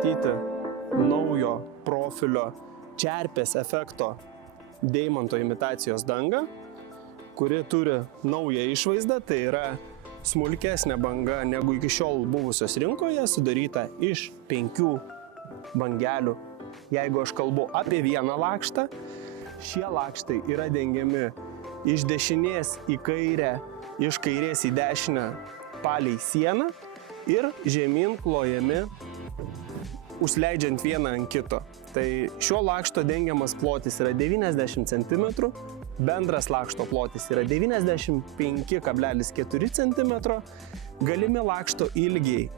pristatyti naujo profilio čerpės efekto deimanto imitacijos dangą, kuri turi naują išvaizdą, tai yra smulkesnė banga negu iki šiol buvusios rinkoje, sudaryta iš 5 bangelių. Jeigu aš kalbu apie vieną lakštą, šie lakštai yra dengiami iš dešinės į kairę, iš kairės į dešinę palei sieną ir žemyn klojami, užleidžiant vieną ant kito. Tai šio lakšto dengiamas plotis yra 90 cm, bendras lakšto plotis yra 95,4 cm, galimi lakšto ilgiai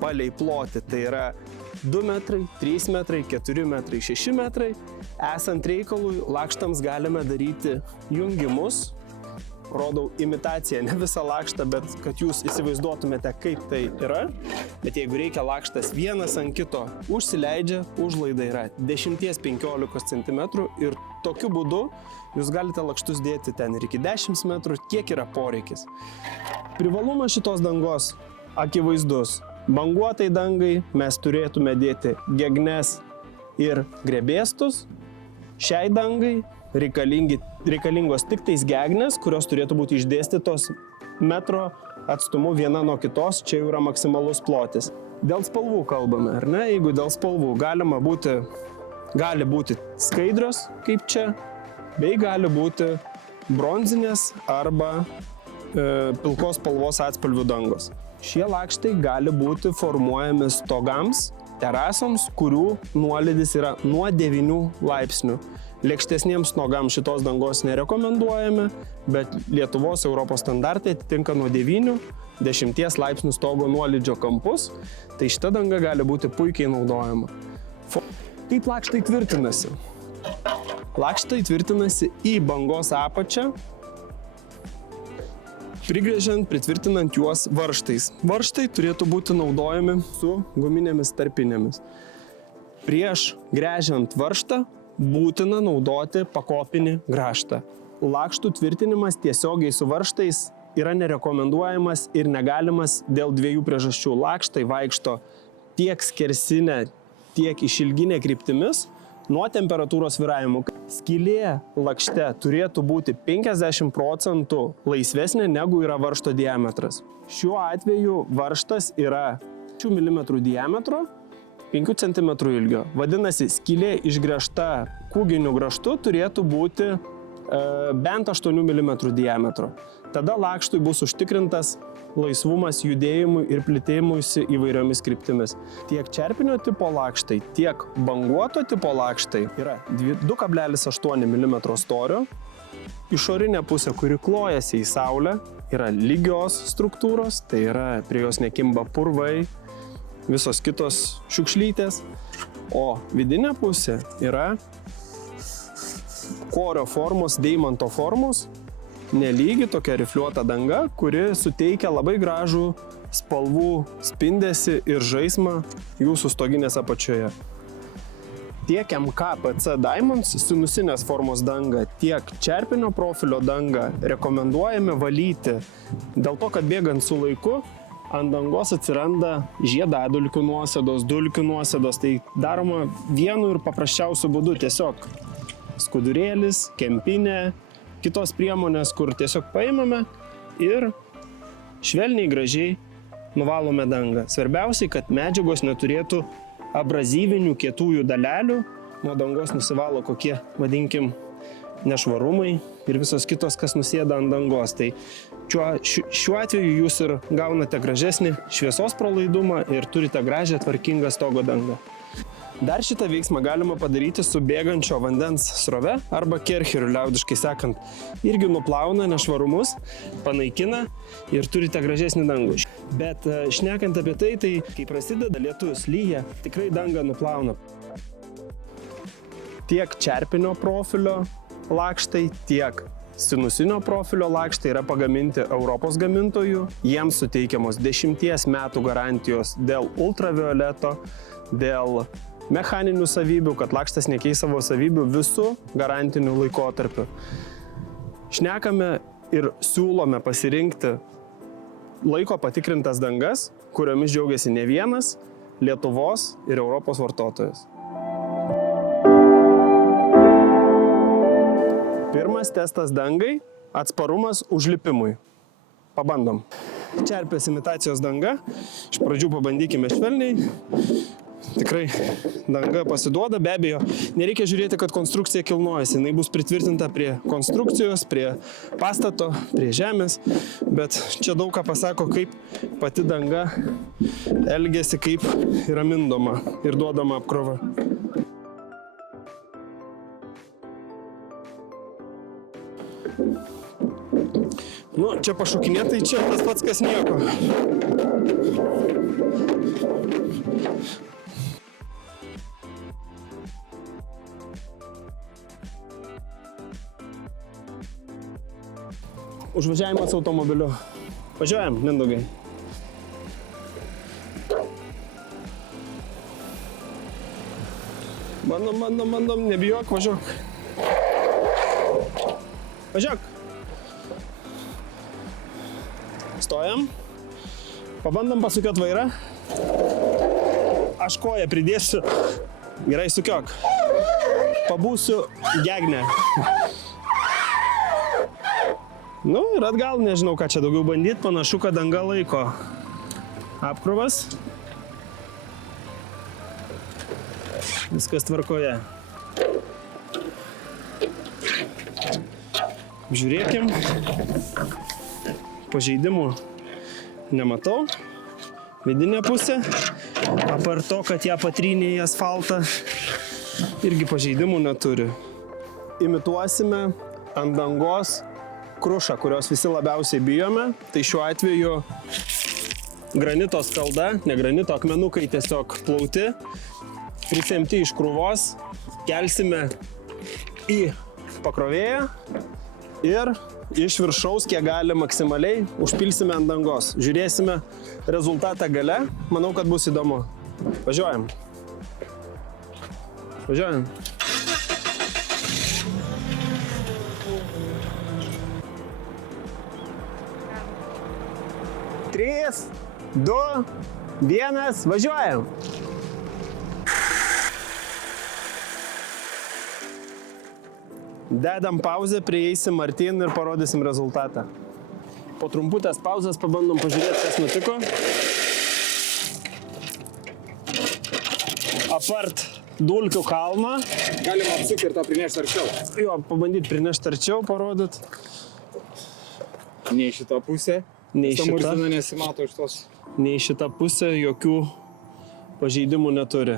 palei plotį, tai yra 2 metrai, 3 metrai, 4 metrai, 6 metrai. Esant reikalui, lakštams galime daryti jungimus. Rodau imitaciją, ne visą lakštą, bet kad jūs įsivaizduotumėte, kaip tai yra. Bet jeigu reikia, lakštas vienas ant kito užsileidžia, užlaida yra 10-15 cm ir tokiu būdu jūs galite lakštus dėti ten ir iki 10 metrų, kiek yra poreikis. Privalumas šitos dangos akivaizdus. Banguotai dangai mes turėtume dėti gegnes ir grebėstus. Šiai dangai reikalingos tik tais gegnės, kurios turėtų būti išdėstytos metro atstumu viena nuo kitos, čia jau yra maksimalus plotis. Dėl spalvų kalbame, ar ne? Jeigu dėl spalvų gali būti skaidrios, kaip čia, bei gali būti bronzinės arba pilkos spalvos atspalvių dangos. Šie lakštai gali būti formuojami stogams, terasoms, kurių nuolydis yra nuo 9 laipsnių. Lėkštesniems stogams šitos dangos nerekomenduojame, bet Lietuvos Europos standartai atitinka nuo 9-10 laipsnių stogo nuolydžio kampus, tai šita danga gali būti puikiai naudojama. Kaip lakštai tvirtinasi? Lakštai tvirtinasi į bangos apačią, pritvirtinant juos varžtais. Varžtai turėtų būti naudojami su guminėmis tarpinėmis. Prieš gręžiant varžtą būtina naudoti pakopinį grąžtą. Lakštų tvirtinimas tiesiogiai su varžtais yra nerekomenduojamas ir negalimas dėl 2 priežasčių. Lakštai vaikšto tiek skersinę, tiek išilginę kryptimis nuo temperatūros svyravimų. Skylė lakšte turėtų būti 50% laisvesnė negu yra varžto diametras. Šiuo atveju varžtas yra 6 mm diametro, 5 cm ilgio. Vadinasi, skylė išgręžta kūginiu grąžtu turėtų būti bent 8 mm diametro. Tada lakštui bus užtikrintas laisvumas judėjimui ir plitėjimuisi įvairiomis kryptimis. Tiek čerpinio tipo lakštai, tiek banguoto tipo lakštai yra 2,8 mm storio. Išorinė pusė, kuri klojasi į saulę, yra lygios struktūros, tai yra prie jos nekimba purvai, visos kitos šiukšlytės, o vidinė pusė yra korio formos, deimanto formos, nelygi tokia rifliuota danga, kuri suteikia labai gražų spalvų spindesį ir žaismą jūsų stoginės apačioje. Tiek MKPC Diamonds sinusinės formos dangą, tiek čerpinio profilio dangą rekomenduojame valyti, dėl to, kad bėgant su laiku ant dangos atsiranda žiedadulkių nuosėdos, dulkių nuosėdos, tai daroma vienu ir paprasčiausiu būdu, tiesiog skudurėlis, kempinė, kitos priemonės, kur tiesiog paimame ir švelniai gražiai nuvalome dangą. Svarbiausiai, kad medžiagos neturėtų abrazyvinių kietųjų dalelių, nuo dangos nusivalo kokie, vadinkim, nešvarumai ir visos kitos, kas nusėda ant dangos. Tai šiuo atveju jūs ir gaunate gražesnį šviesos pralaidumą ir turite gražią tvarkingą stogo dangą. Dar šitą veiksmą galima padaryti su bėgančio vandens srove arba kercheriu, liaudiškai sakant. Irgi nuplauna nešvarumus, panaikina ir turite gražesnį dangų. Bet šnekant apie tai, kai prasideda lietus, lyja, tikrai dangą nuplauna. Tiek čerpinio profilio lakštai, tiek sinusinio profilio lakštai yra pagaminti Europos gamintojų. Jiems suteikiamos 10 metų garantijos dėl ultravioleto, dėl mechaninių savybių, kad lakštas nekeis savo savybių visų garantinių laikotarpių. Šnekame ir siūlome pasirinkti laiko patikrintas dangas, kuriomis džiaugiasi ne vienas Lietuvos ir Europos vartotojus. Pirmas testas dangai – atsparumas užlipimui. Pabandom. Čerpės imitacijos danga. Iš pradžių pabandykime švelniai. Tikrai danga pasiduoda, be abejo. Nereikia žiūrėti, kad konstrukcija kilnojasi. Jinai bus pritvirtinta prie konstrukcijos, prie pastato, prie žemės. Bet čia daug ką pasako, kaip pati danga elgiasi, kaip yra mindoma ir duodama apkrova. Nu, čia pašokinėtai, čia tas pats kas nieko. Užvažiavimas automobiliu. Važiuojam, Mindaugai. Bandom, nebijok, važiuok. Važiuok. Stojam. Pabandom pasukiot vairą. Aš koją pridėsiu. Gerai, sukiok. Pabūsiu gegnę. Nu ir atgal, nežinau, ką čia daugiau bandyti. Panašu, kad danga laiko apkrovas. Viskas tvarkoje. Žiūrėkim. Pažeidimų nematau. Vidinė pusė. Apart to, kad ją patrynė į asfaltą, irgi pažeidimų neturi. Imituosime ant dangos krušą, kurios visi labiausiai bijome. Tai šiuo atveju granito skalda, ne granito, akmenukai tiesiog plauti, prisemti iš krūvos, kelsime į pakrovėją ir iš viršaus, kiek gali maksimaliai, užpilsime ant dangos. Žiūrėsime rezultatą gale. Manau, kad bus įdomu. Važiuojam. Važiuojam. Trys, 2, 1, važiuojam. Dedam pauzę, prieisim artyn ir parodysim rezultatą. Po trumputės pauzės pabandom pažiūrėti, kas nutiko. Apart dulkių kalno. Galima apsukti ir tą prinešti arčiau. Jo, pabandyti prinešti arčiau, parodyti. Nei šitą pusę. Nei Ta šita. murzina nesimato iš tos. Nei šita pusė jokių pažeidimų neturi.